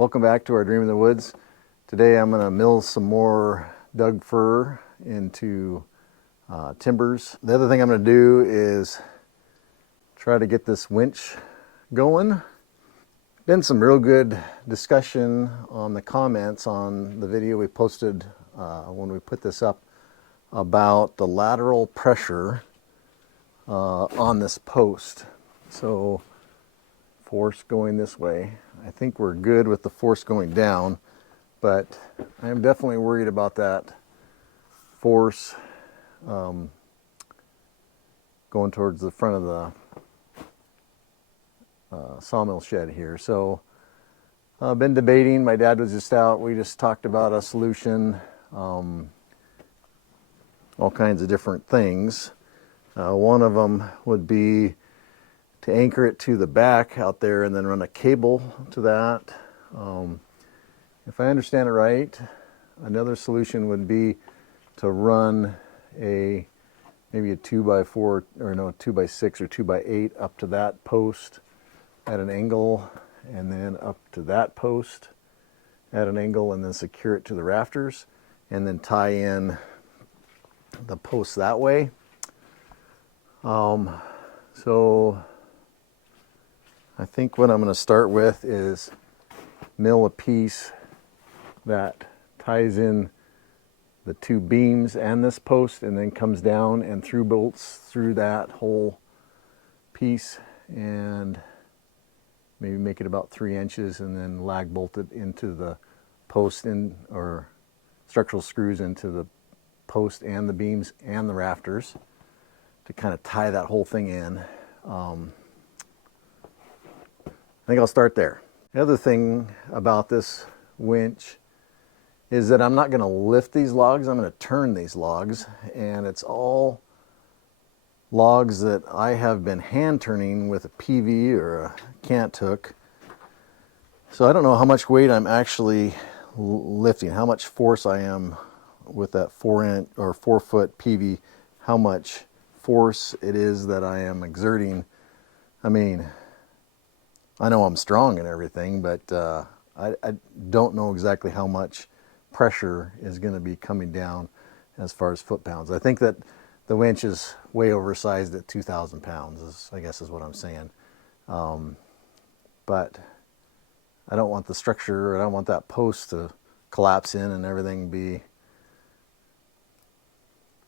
Welcome back to our Dream in the Woods. Today I'm going to mill some more Doug fir into timbers. The other thing I'm going to do is try to get this winch going. Been some real good discussion on the comments on the video we posted when we put this up about the lateral pressure on this post. So force going this way. I think we're good with the force going down, but I'm definitely worried about that force going towards the front of the sawmill shed here. So I've been debating. My dad was just out. We just talked about a solution, all kinds of different things. One of them would be to anchor it to the back out there and then run a cable to that. If I understand it right, another solution would be to run maybe a 2x4 or no 2x6 or 2x8 up to that post at an angle, and then up to that post at an angle, and then secure it to the rafters, and then tie in the post that way. So I think what I'm going to start with is mill a piece that ties in the two beams and this post, and then comes down and through bolts through that whole piece, and maybe make it about 3 inches, and then lag bolt it into the post or structural screws into the post and the beams and the rafters to kind of tie that whole thing in. I think I'll start there. The other thing about this winch is that I'm not going to lift these logs, I'm going to turn these logs, and it's all logs that I have been hand turning with a PV or a cant hook. So I don't know how much weight I'm actually lifting, how much force I am with that 4 foot PV, how much force it is that I am exerting. I mean, I know I'm strong and everything, but I don't know exactly how much pressure is going to be coming down as far as foot-pounds. I think that the winch is way oversized at 2,000 pounds, I guess is what I'm saying. But I don't want the structure, I don't want that post to collapse in and everything be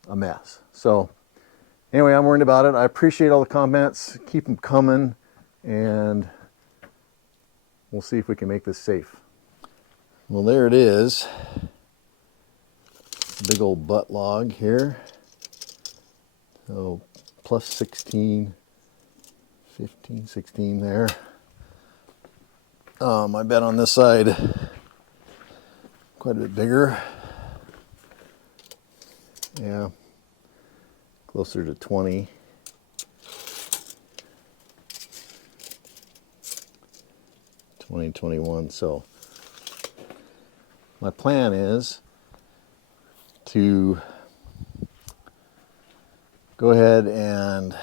a mess. So anyway, I'm worried about it. I appreciate all the comments. Keep them coming, and we'll see if we can make this safe. Well, there it is. Big old butt log here. So plus 16, 15, 16 there. I bet on this side quite a bit bigger. Yeah, closer to 20. 2021. So my plan is to go ahead and,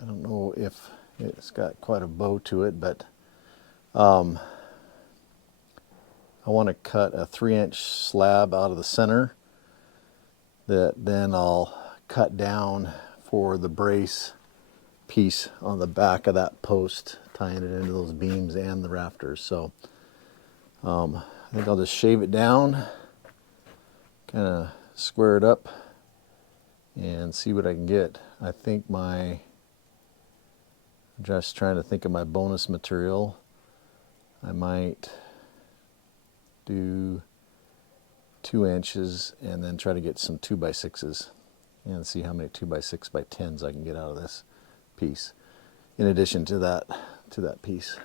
I don't know if it's got quite a bow to it, but I want to cut a 3-inch slab out of the center that then I'll cut down for the brace piece on the back of that post, tying it into those beams and the rafters. So I think I'll just shave it down, kind of square it up, and see what I can get. I think I'm just trying to think of my bonus material. I might do 2 inches and then try to get some 2x6s and see how many 2x6x10s I can get out of this piece in addition to that piece.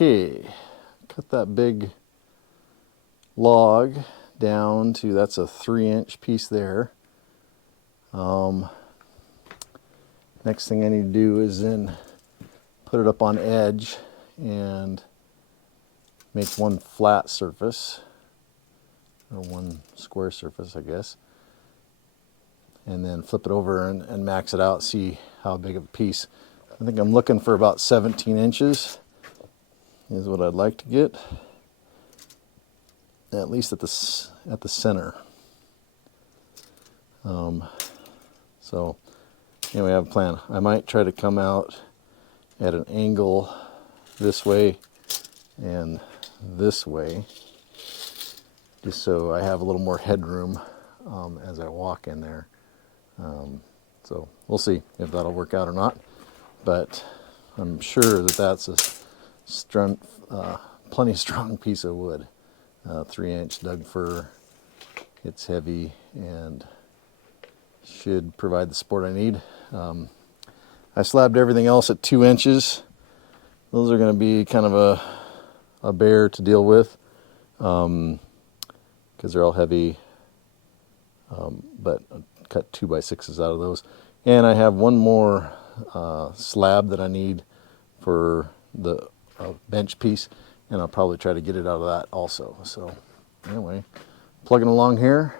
Okay, cut that big log down to, that's a 3-inch piece there. Next thing I need to do is then put it up on edge and make one flat surface, or one square surface, I guess, and then flip it over and max it out, see how big of a piece. I think I'm looking for about 17 inches is what I'd like to get, at least at the center. So anyway, I have a plan. I might try to come out at an angle this way and this way, just so I have a little more headroom as I walk in there. So we'll see if that'll work out or not, but I'm sure that that's a plenty strong piece of wood. 3-inch Doug fir. It's heavy and should provide the support I need. I slabbed everything else at 2 inches. Those are going to be kind of a bear to deal with because they're all heavy, but I cut 2x6s out of those. And I have one more slab that I need for the bench piece, and I'll probably try to get it out of that also. So anyway, plugging along here.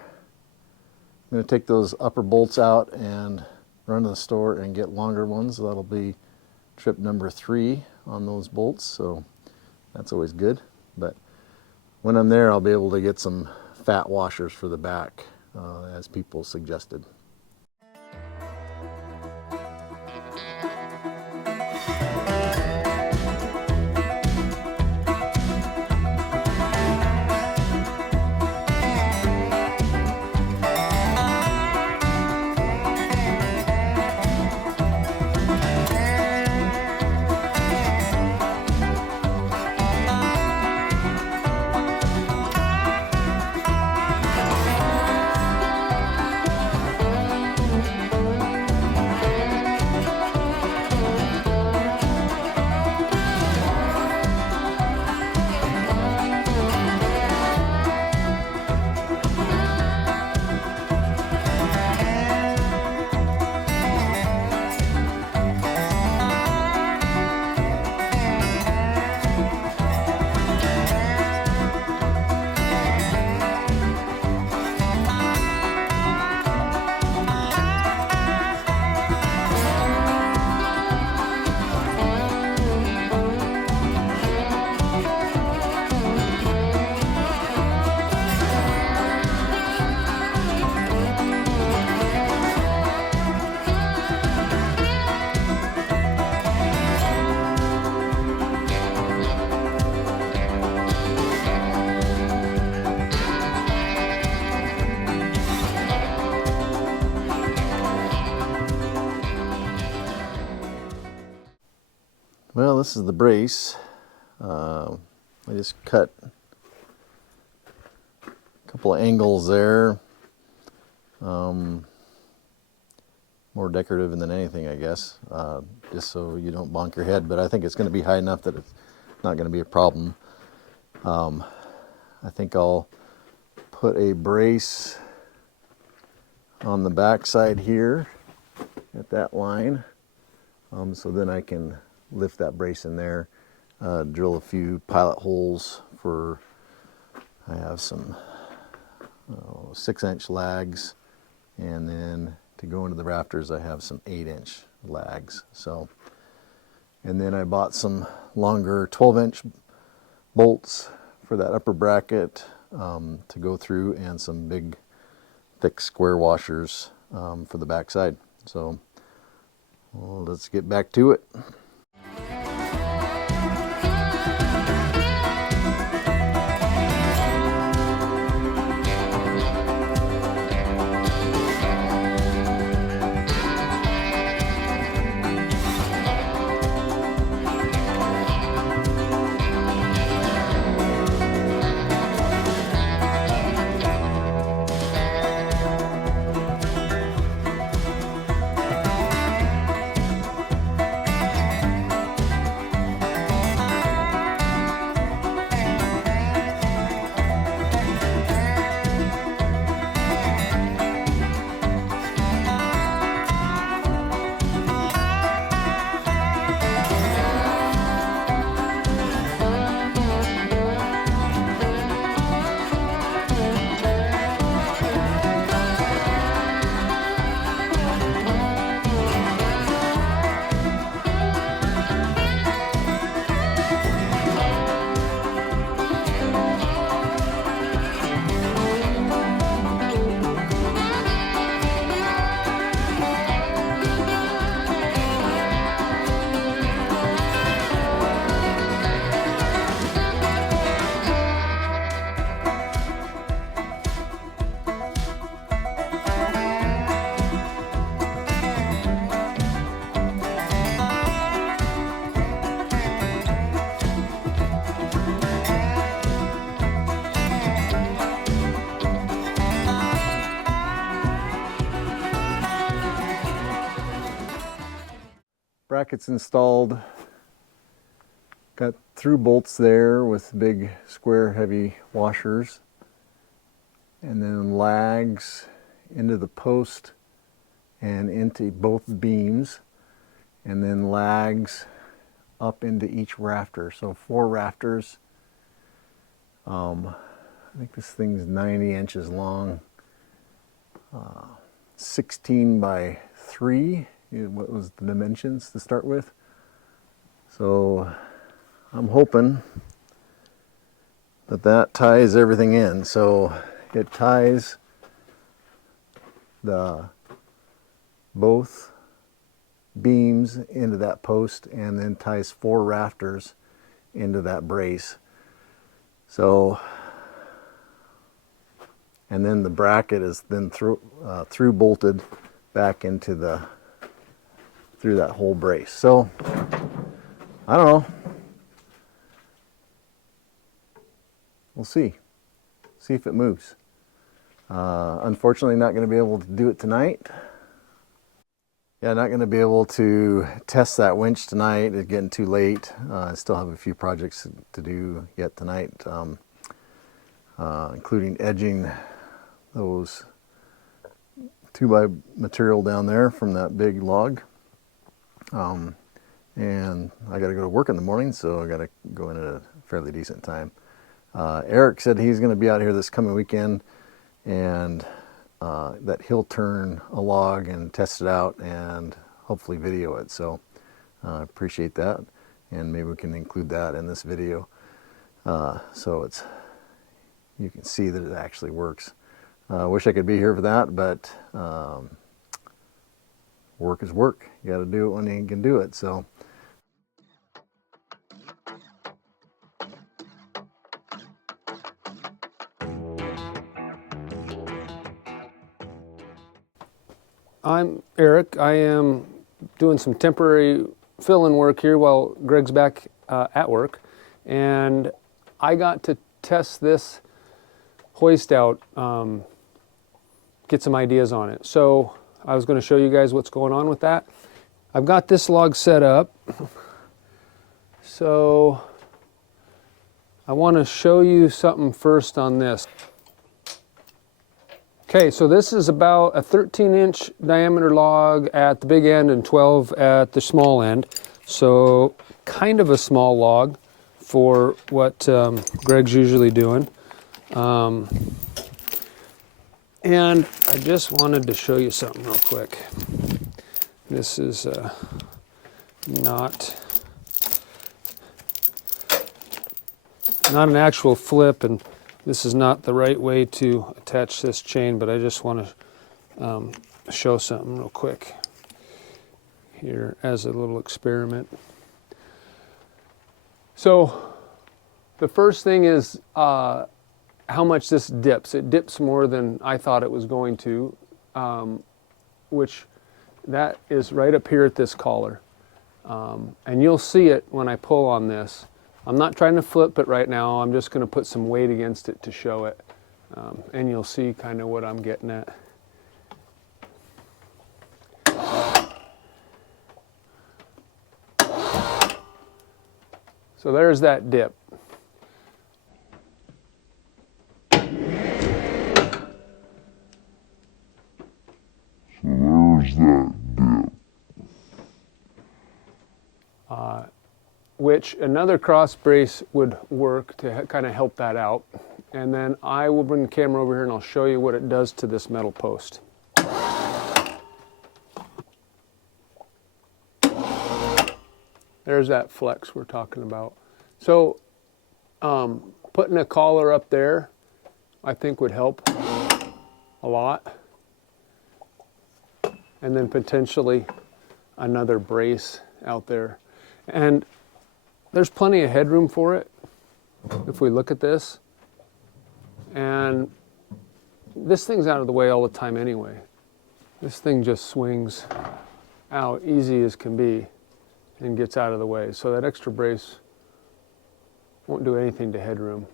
I'm going to take those upper bolts out and run to the store and get longer ones. That'll be trip number 3 on those bolts, so that's always good. But when I'm there, I'll be able to get some fat washers for the back, as people suggested. Well, this is the brace. I just cut a couple of angles there. More decorative than anything, I guess, just so you don't bonk your head. But I think it's going to be high enough that it's not going to be a problem. I think I'll put a brace on the back side here at that line, so then I can lift that brace in there, drill a few pilot holes for, I have some 6-inch lags, and then to go into the rafters I have some 8-inch lags. So, and then I bought some longer 12-inch bolts for that upper bracket to go through, and some big thick square washers for the back side. So well, let's get back to it. brackets installed. Got through bolts there with big square heavy washers, and then lags into the post and into both beams, and then lags up into each rafter. So 4 rafters. I think this thing's 90 inches long, 16 by 3. What was the dimensions to start with? So I'm hoping that that ties everything in. So it ties both beams into that post, and then ties 4 rafters into that brace. So, and then the bracket is then through bolted back into through that whole brace. So I don't know. We'll see if it moves. Unfortunately, not going to be able to do it tonight. Yeah, not going to be able to test that winch tonight. It's getting too late. I still have a few projects to do yet tonight, including edging those 2x material down there from that big log. And I got to go to work in the morning, so I got to go in at a fairly decent time. Erik said he's going to be out here this coming weekend, and that he'll turn a log and test it out and hopefully video it. So I appreciate that, and maybe we can include that in this video, so you can see that it actually works. Wish I could be here for that, but work is work. You got to do it when you can do it. So I'm Erik. I am doing some temporary fill-in work here while Greg's back at work, and I got to test this hoist out, get some ideas on it. So I was going to show you guys what's going on with that. I've got this log set up, so I want to show you something first on this. Okay, so this is about a 13-inch diameter log at the big end and 12 at the small end. So kind of a small log for what Greg's usually doing. And I just wanted to show you something real quick. This is not an actual flip, and this is not the right way to attach this chain, but I just want to show something real quick here as a little experiment. So the first thing is how much this dips. It dips more than I thought it was going to, which that is right up here at this collar. And you'll see it when I pull on this. I'm not trying to flip it right now. I'm just going to put some weight against it to show it. And you'll see kind of what I'm getting at. So there's that dip. Which another cross brace would work to kind of help that out. And then I will bring the camera over here and I'll show you what it does to this metal post. There's that flex we're talking about. So putting a collar up there I think would help a lot. And then potentially another brace out there. And there's plenty of headroom for it if we look at this. And this thing's out of the way all the time anyway. This thing just swings out easy as can be and gets out of the way. So that extra brace won't do anything to headroom,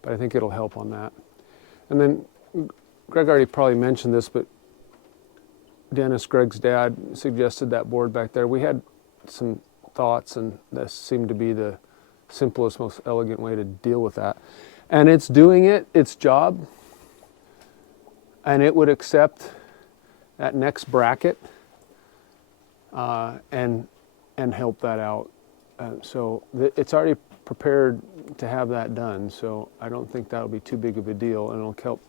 but I think it'll help on that. And then Greg already probably mentioned this, but Dennis, Greg's dad, suggested that board back there. We had some thoughts, and this seemed to be the simplest, most elegant way to deal with that. And it's doing its job, and it would accept that next bracket and help that out. So it's already prepared to have that done, so I don't think that'll be too big of a deal, and it'll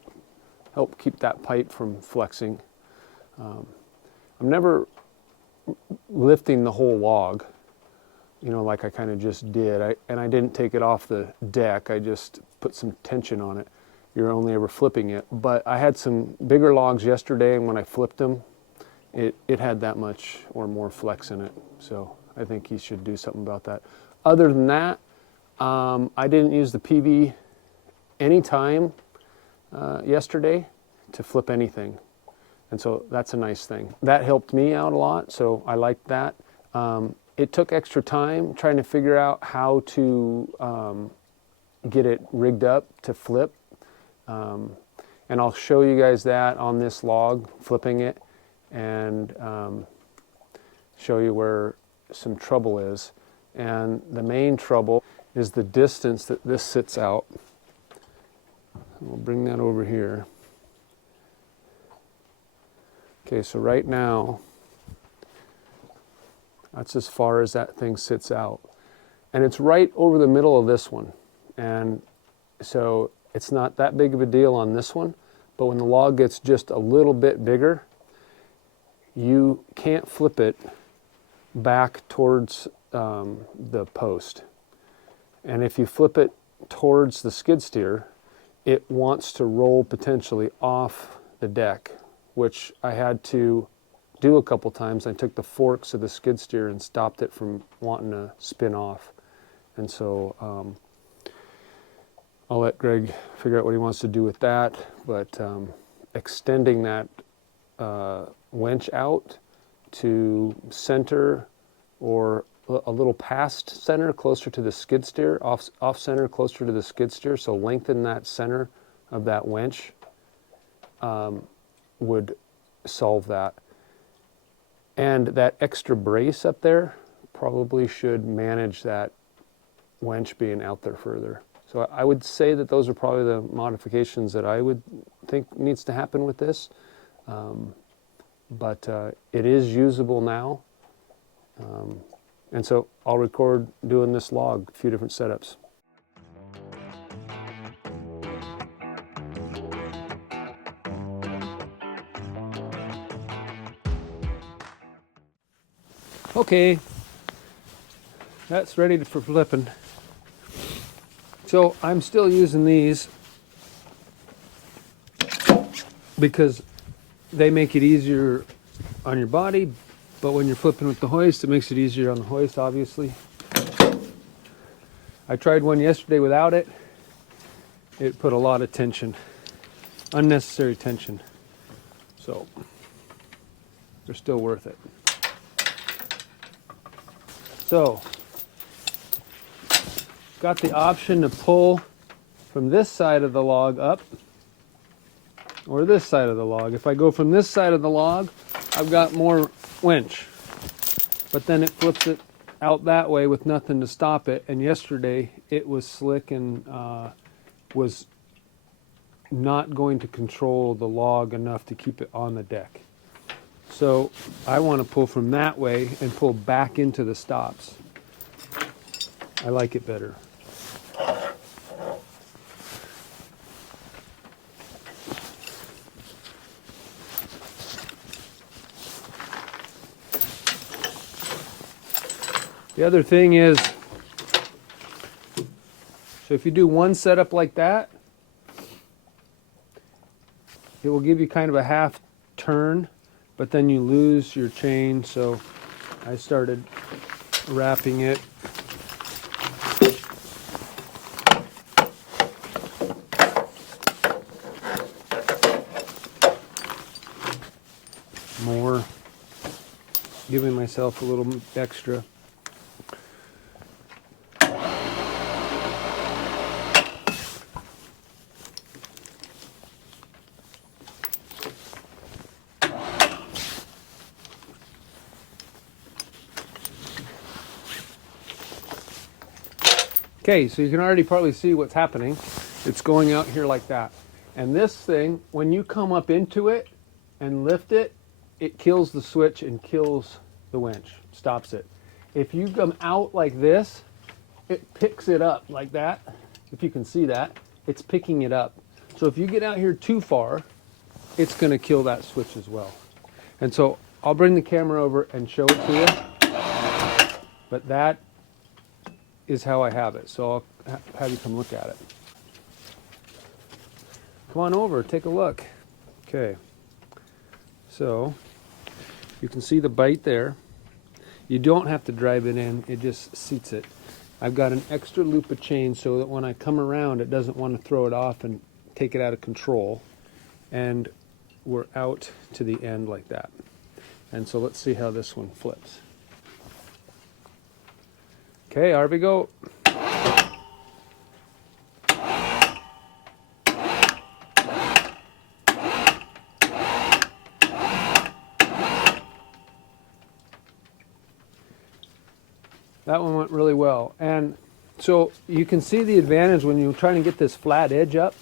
help keep that pipe from flexing. I'm never lifting the whole log, you know, like I kind of just did. And I didn't take it off the deck. I just put some tension on it. You're only ever flipping it. But I had some bigger logs yesterday, and when I flipped them, it had that much or more flex in it. So I think he should do something about that. Other than that, I didn't use the PV anytime yesterday to flip anything. And so that's a nice thing. That helped me out a lot, so I liked that. It took extra time trying to figure out how to get it rigged up to flip. And I'll show you guys that on this log, flipping it, and show you where some trouble is. And the main trouble is the distance that this sits out. We'll bring that over here. Okay, so right now, that's as far as that thing sits out. And it's right over the middle of this one. And so it's not that big of a deal on this one, but when the log gets just a little bit bigger, you can't flip it back towards the post. And if you flip it towards the skid steer, it wants to roll potentially off the deck, which I had to do a couple times. I took the forks of the skid steer and stopped it from wanting to spin off. And so I'll let Greg figure out what he wants to do with that, but extending that winch out to center or a little past center, closer to the skid steer, off center, closer to the skid steer, so lengthen that center of that winch would solve that. And that extra brace up there probably should manage that winch being out there further. So I would say that those are probably the modifications that I would think needs to happen with this. But it is usable now. And so I'll record doing this log, a few different setups. Okay, that's ready for flipping. So I'm still using these because they make it easier on your body, but when you're flipping with the hoist, it makes it easier on the hoist, obviously. I tried one yesterday without it. It put a lot of tension, unnecessary tension. So they're still worth it. So, got the option to pull from this side of the log up or this side of the log. If I go from this side of the log, I've got more winch, but then it flips it out that way with nothing to stop it. And yesterday it was slick and was not going to control the log enough to keep it on the deck. So I want to pull from that way and pull back into the stops. I like it better. The other thing is, so if you do one setup like that, it will give you kind of a half turn, but then you lose your chain. So I started wrapping it. More, giving myself a little extra. Okay, so you can already probably see what's happening. It's going out here like that. And this thing, when you come up into it and lift it, it kills the switch and kills the winch, stops it. If you come out like this, it picks it up like that. If you can see that, it's picking it up. So if you get out here too far, it's going to kill that switch as well. And so I'll bring the camera over and show it to you. But that is how I have it. So I'll have you come look at it. Come on over, take a look. Okay. So you can see the bite there. You don't have to drive it in, it just seats it. I've got an extra loop of chain so that when I come around, it doesn't want to throw it off and take it out of control. And we're out to the end like that. And so let's see how this one flips. Okay, here we go. That one went really well. And so you can see the advantage when you're trying to get this flat edge up.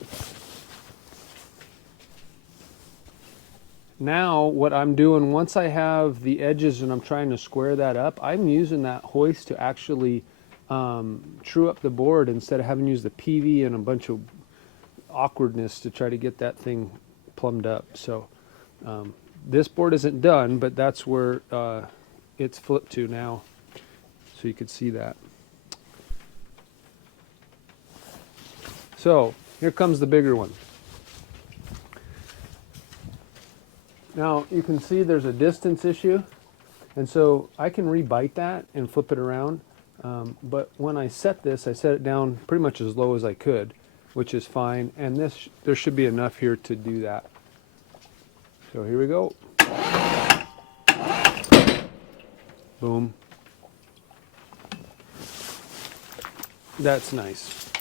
Now what I'm doing, once I have the edges and I'm trying to square that up, I'm using that hoist to actually true up the board instead of having to use the PV and a bunch of awkwardness to try to get that thing plumbed up. So this board isn't done, but that's where it's flipped to now. So you could see that. So here comes the bigger one. Now you can see there's a distance issue, and so I can rebite that and flip it around. But when I set this, I set it down pretty much as low as I could, which is fine. And this, there should be enough here to do that. So here we go. Boom. That's nice.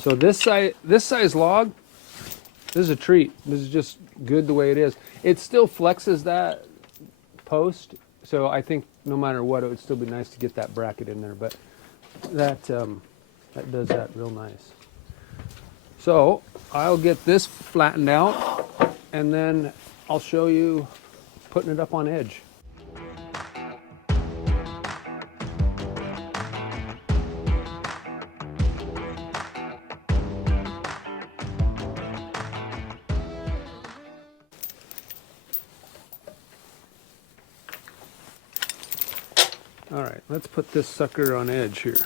So this size log, this is a treat. This is just good the way it is. It still flexes that post, so I think no matter what, it would still be nice to get that bracket in there. But that does that real nice. So I'll get this flattened out, and then I'll show you putting it up on edge. All right, let's put this sucker on edge here.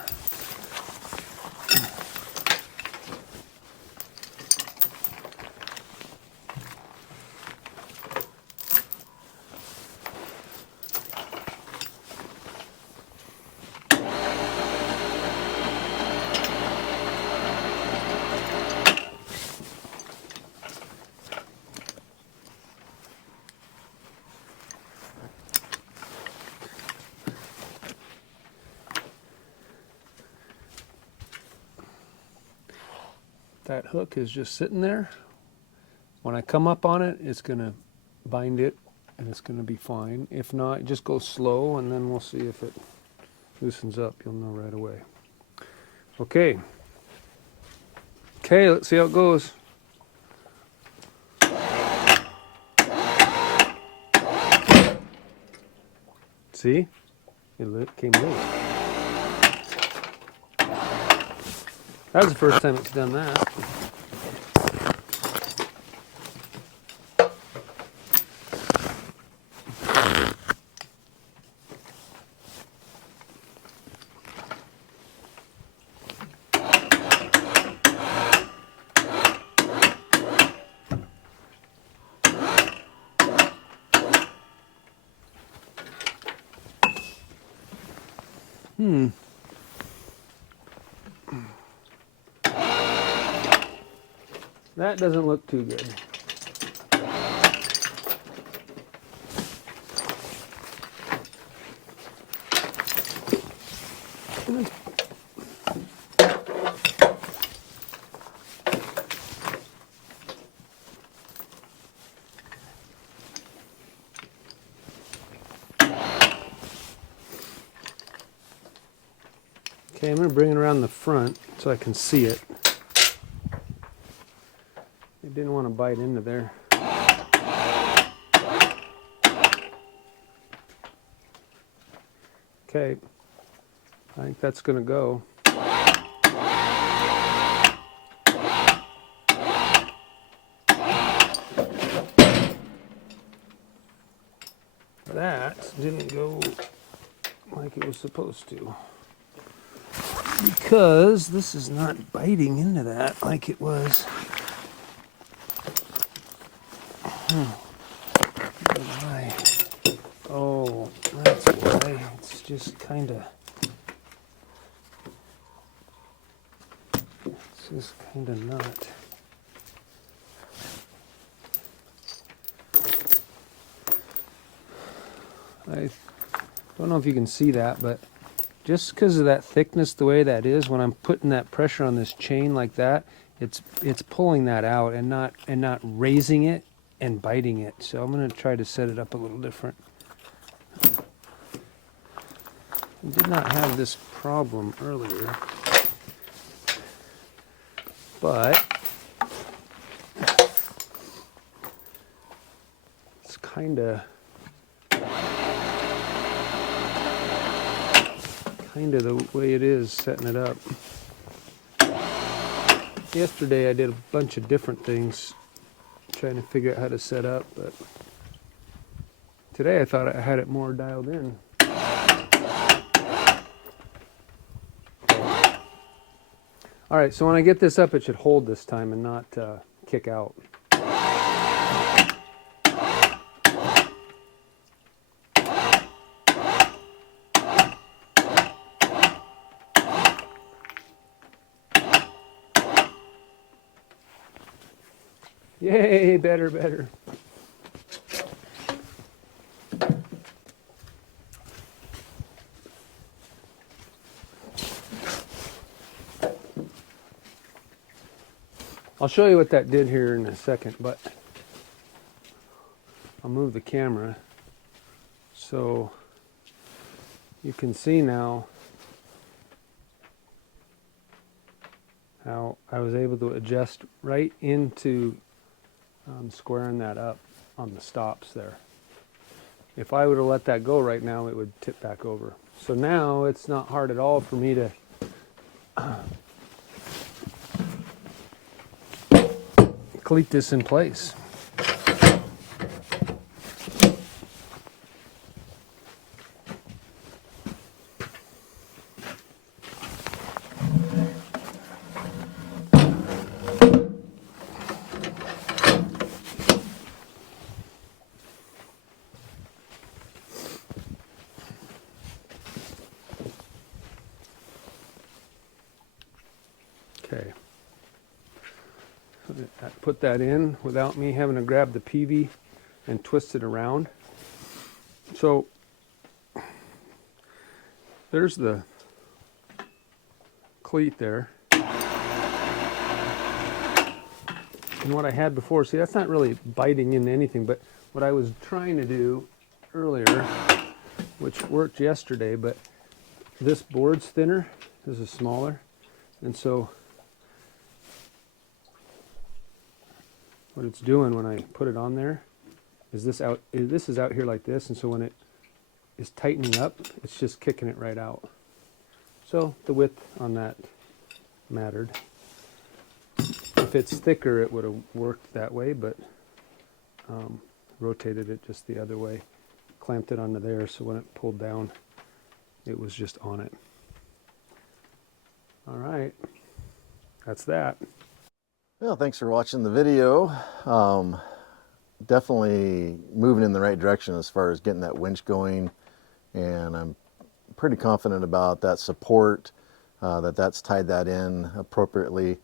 That hook is just sitting there. When I come up on it, it's going to bind it and it's going to be fine. If not, just go slow and then we'll see if it loosens up. You'll know right away. Okay. Okay, let's see how it goes. See? It came loose. That was the first time it's done that. That doesn't look too good. Okay, I'm going to bring it around the front so I can see it. It didn't want to bite into there. Okay, I think that's going to go. That didn't go like it was supposed to, because this is not biting into that like it was. Why? Oh, that's why. It's just kind of. It's just kind of not. I don't know if you can see that, but just because of that thickness, the way that is, when I'm putting that pressure on this chain like that, it's pulling that out and not raising it and biting it. So I'm going to try to set it up a little different. I did not have this problem earlier, but it's kind of the way it is setting it up. Yesterday I did a bunch of different things trying to figure out how to set up, but today I thought I had it more dialed in. All right, so when I get this up, it should hold this time and not kick out. Yay, better, better. I'll show you what that did here in a second, but I'll move the camera so you can see now how I was able to adjust right into squaring that up on the stops there. If I would have let that go right now, it would tip back over. So now it's not hard at all for me to cleat this in place. Okay. Put that in without me having to grab the PV and twist it around. So there's the cleat there. And what I had before, see, that's not really biting into anything, but what I was trying to do earlier, which worked yesterday, but this board's thinner, this is smaller, and so what it's doing when I put it on there is this is out here like this, and so when it is tightening up, it's just kicking it right out. So the width on that mattered. If it's thicker, it would have worked that way, but rotated it just the other way, clamped it onto there, so when it pulled down, it was just on it. All right, that's that. Well, thanks for watching the video. Definitely moving in the right direction as far as getting that winch going, and I'm pretty confident about that support, that's tied that in appropriately.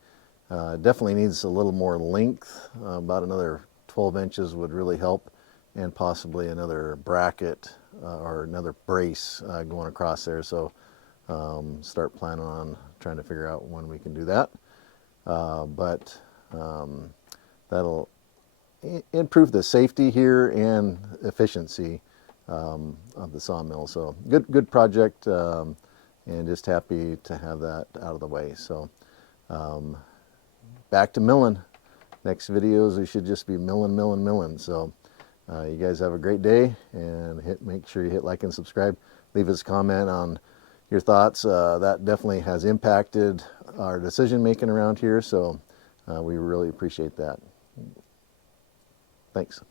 Definitely needs a little more length, about another 12 inches would really help, and possibly another bracket or another brace going across there. So start planning on trying to figure out when we can do that. But that'll improve the safety here and efficiency of the sawmill. So good project. and just happy to have that out of the way. So back to milling. Next videos, we should just be milling. So you guys have a great day, and make sure you hit like and subscribe. Leave us a comment on your thoughts. That definitely has impacted our decision making around here, so we really appreciate that. Thanks.